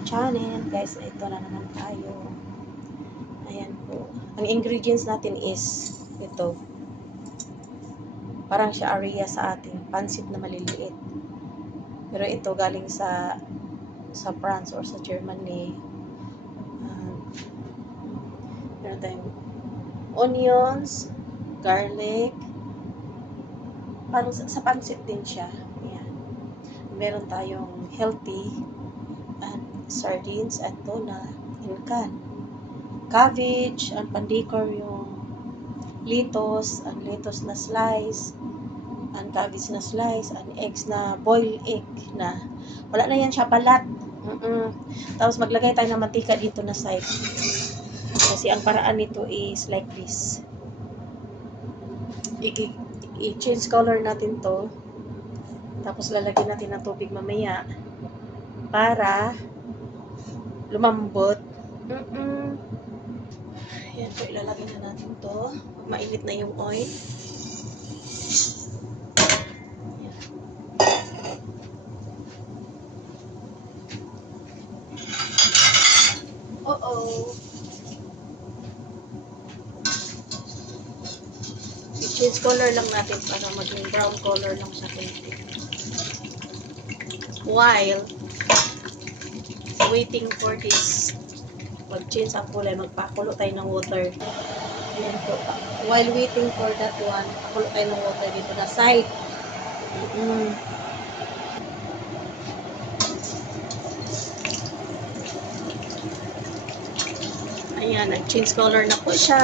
aking channel. Guys, ito na naman tayo. Ayan po. Ang ingredients natin is ito. Parang siya area sa ating pansit na maliliit. Pero ito galing sa France or sa Germany. Meron tayong onions, garlic. Parang sa pansit din siya. Ayan. Meron tayong healthy and sardines at tuna in can. Cabbage, ang pandikor yung lettuce, ang lettuce na slice, ang cabbage na slice, ang eggs na boiled egg na wala na yan siya balat. Tapos maglagay tayo ng mantika dito na side. Kasi ang paraan nito is like this. I-change color natin to. Tapos lalagyan natin ng tubig mamaya para lumambot. Ayan po, ilalagay na natin to. Mainit na yung oil. Ayan. I-change color lang natin para maging brown color lang siya. While waiting for this mag-change ang kulay, magpakulo tayo ng water. Ayan po. While waiting for that one, pakulo tayo ng water dito na side. Ayan, nag-change color na po siya.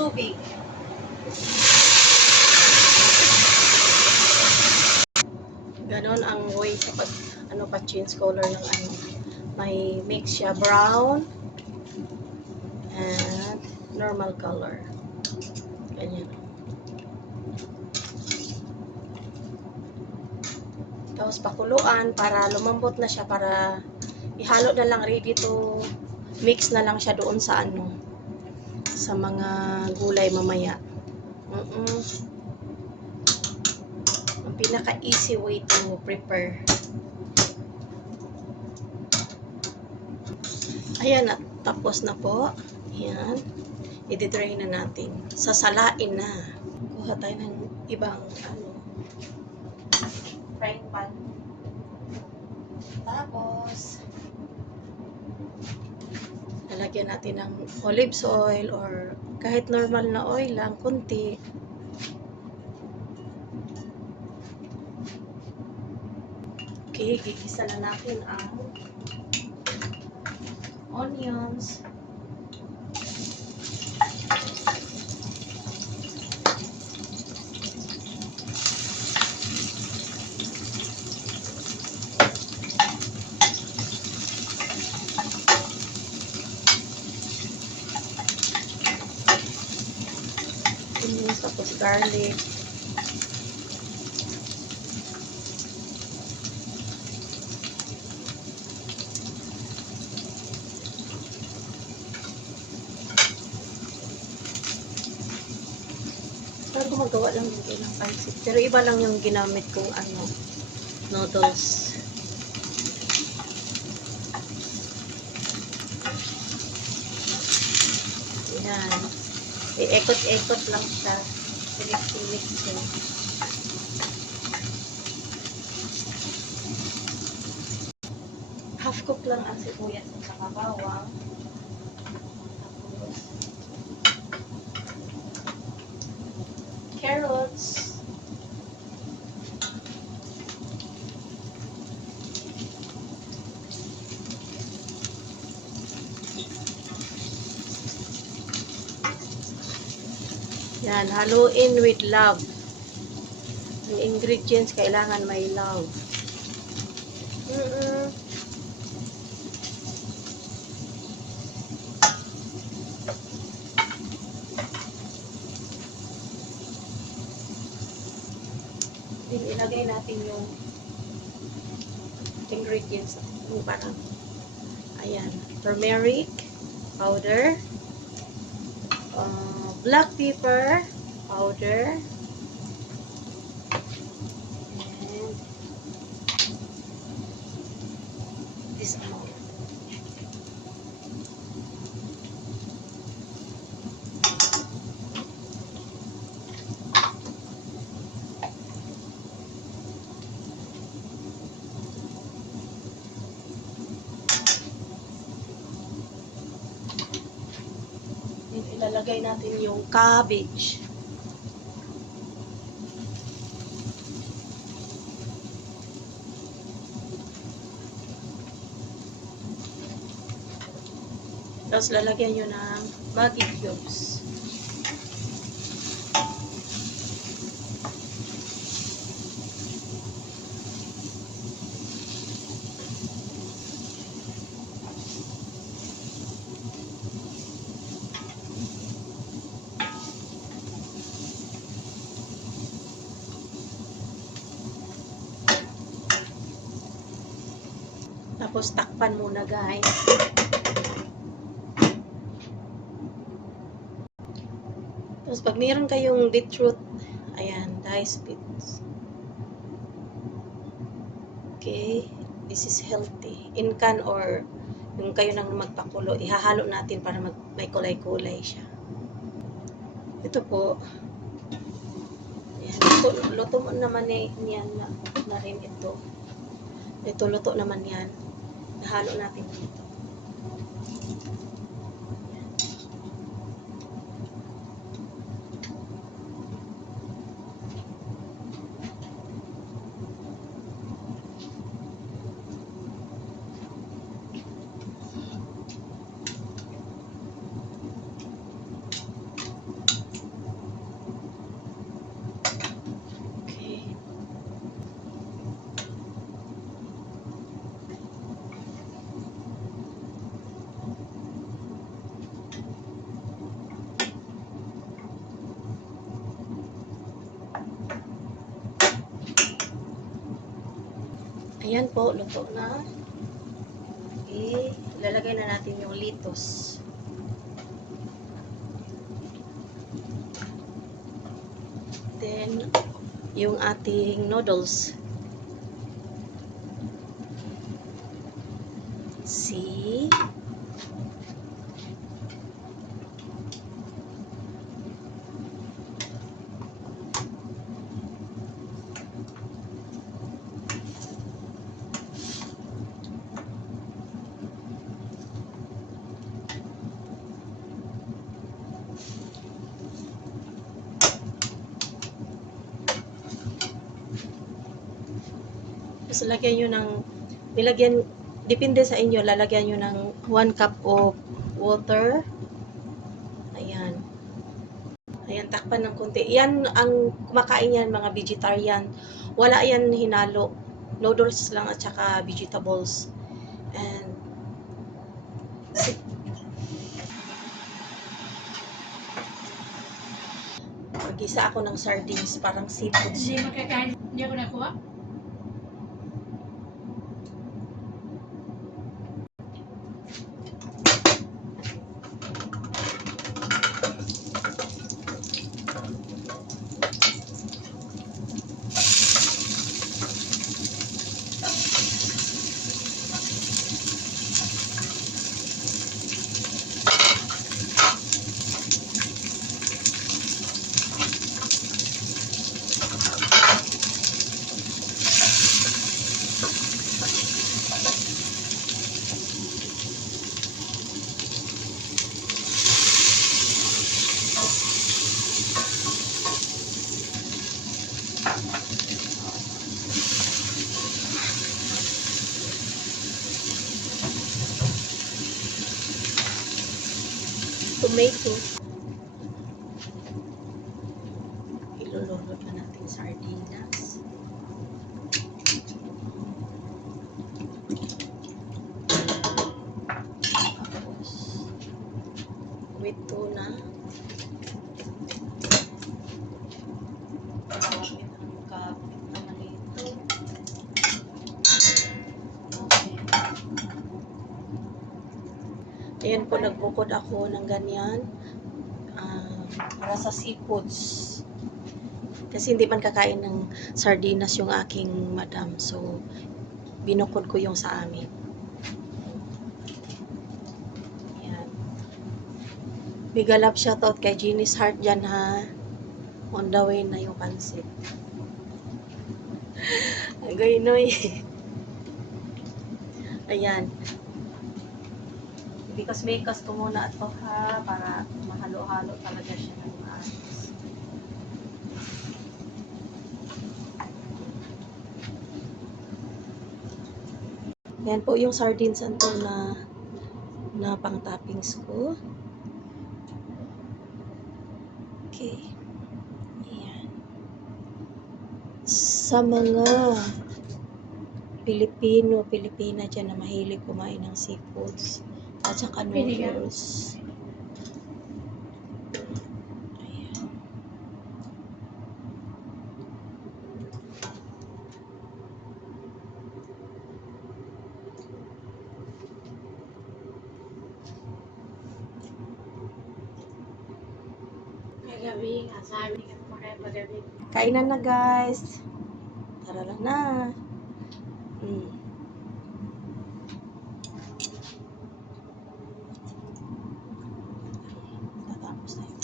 Tubig. Ganon ang way kapag pa-change color ng may mix siya brown and normal color. Ganyan. Tapos pakuluan para lumambot na siya, para ihalo na lang, ready to mix na lang siya doon sa sa mga gulay mamaya. Ang pinaka easy way to prepare. Ayan na, tapos na po. Ayan. I-drain na natin. Sasalain na. Kuha tayo ng ibang frying pan. Tapos lalagyan natin ng olive oil or kahit normal na oil lang, kunti. Okay, gigisa na natin ang onions. Tapos garlic. Pero gumagawa lang din ng pansit. Pero iba lang yung ginamit kong noodles. Ayan. I-ekot-ekot lang siya. Pilik-pilik siya. Half cook lang ang sibuyas at saka bawang. Carrots. Yan, haluin with love. Ang ingredients kailangan may love. Then ilagay natin yung ingredients Yung parang, ayan, turmeric powder, black pepper powder, and this amount. Ilalagay natin yung cabbage. Tapos lalagyan nyo ng Maggi cubes. Tapos takpan muna, guys. Tapos pag mayroon kayong beetroot, ayan, diced beets. Okay, this is healthy. In can or yung kayo nang magpakulo, ihahalo natin para may kulay-kulay siya. Ito po. Ayan, luto naman niyan na rin ito. Ito, luto naman yan. Nahalo natin dito. Ayan po, luto na. Okay, lalagay na natin yung lettuce. Then, yung ating noodles. See? Tapos lagyan nyo depende sa inyo, lalagyan nyo ng 1 cup of water. Ayan. Ayan, takpan ng konti. Yan, ang kumakain yan, mga vegetarian. Wala yan hinalo. Noodles lang at saka vegetables. And, mag-isa ako ng sardines, parang seafood. Hindi makakain, hindi ako nakuha. Tomato. Ilulunod na natin sardinas. Tapos, with tuna. Gamit ang kapit na malito. Okay. Ayan po, nagbukod ako ng ganyan. Para sa seafoods. Kasi hindi man kakain ng sardinas yung aking madam. So, binukod ko yung sa amin. Ayan. Big love shoutout kay Jeannie's Heart dyan ha. On the way na yung pansit. Agay noy. Ayan. Because ko muna ito ha. Para mahalo-halo talaga siya ng maayos. Yan po yung sardines anto na pang toppings ko. Okay. Ayan. Sa mga Pilipina dyan na mahilig kumain ng seafoods at saka noodles. Ayan. Kagabi, sabi ka pa kaya pagabi. Kainan na guys. Tara lang na. Tatapos na yun.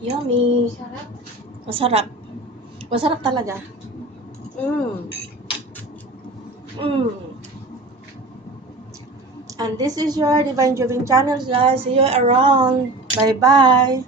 Yummy. Sarap. Masarap. Masarap talaga. And this is your Divine Joving channel guys. See you around. Bye bye.